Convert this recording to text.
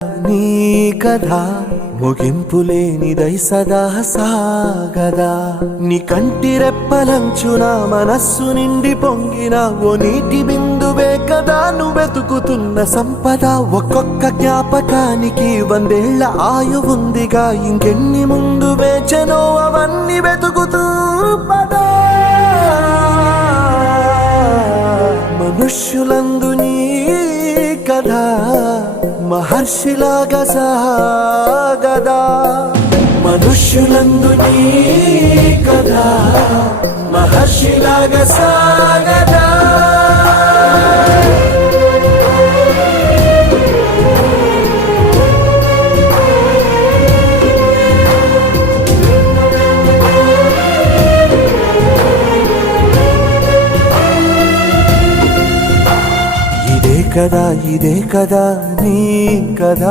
నీ కథ ముగింపులేనిదై సదా సాగదా. నీ కంటి రెప్పలంచున మనస్సు నిండి పొంగిన ఓ నీటి బిందువే కదా నువ్వెతుకుతున్న సంపద. ఒక్కొక్క జ్ఞాపకానికి 100 ఏళ్ల ఆయువుందిగా, ఇంకెన్ని ముందు వేచనో అవన్నీ వెతుకుతూ పదా. మనుష్యులందు నీ కథ మహర్షిలాగా సాగదా. మనుష్యులందు నీ కథ మహర్షిలాగా సాగదా. ఇదే కదా నీ కథ.